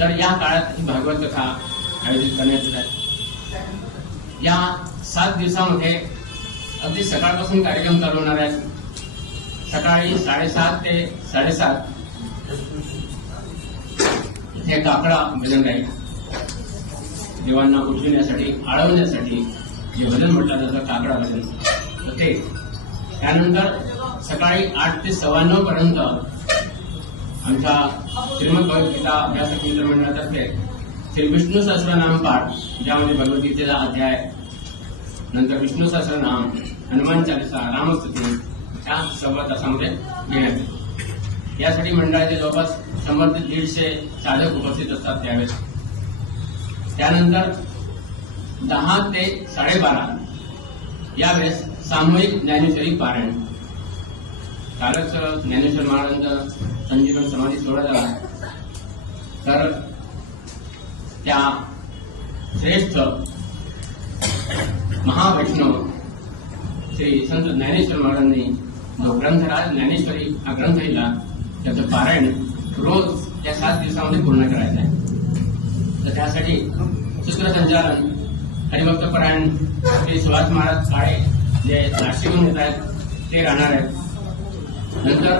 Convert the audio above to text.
तर या काळात ही भागवत कथा आयोजित करण्यात येत आहे। या 7 दिवसामध्ये अगदी सकाळपासून कार्यक्रम चालू होणार आहेत। सकाळी 7:30 ते 7:30 हे काकडा भजन राहील। देवांना उठविण्यासाठी, आळवण्यासाठी जे भजन म्हटलं जातं काकडा भजन, तर ते त्यानंतर सकाळी 8 ते 9:15 पर्यंत आमच्या श्रीमद भगवद्गीता अभ्यासक मित्र मंडळातर्फे श्री विष्णू सहस्रनाम पाठ, ज्यामध्ये भगवद्गीतेचा अध्याय, नंतर विष्णू सहस्रनाम, हनुमान चालीसा, रामस्तुती या 1.25 तासामध्ये घेण्यात येते। यासाठी मंडळाचे जवळपास 100 ते 150 साधक उपस्थित असतात त्यावेळेस। त्यानंतर 10 ते 12:30 यावेळेस सामूहिक ज्ञानेश्वरी पारायण। कालच ज्ञानेश्वर महाराजांचा संजीवन समाधी सोहळा झाला, तर त्या श्रेष्ठ महावैष्णव श्री संत ज्ञानेश्वर महाराजांनी जो ग्रंथराज ज्ञानेश्वरी हा ग्रंथ लिहिला, त्याचं पारायण रोज या 7 दिवसामध्ये पूर्ण करायचं आहे। तर त्यासाठी सूत्रसंचालन हरिभक्तपरायण श्री सुभाष महाराज काळे जे नाशिकहून येत आहेत ते राहणार आहेत। नंतर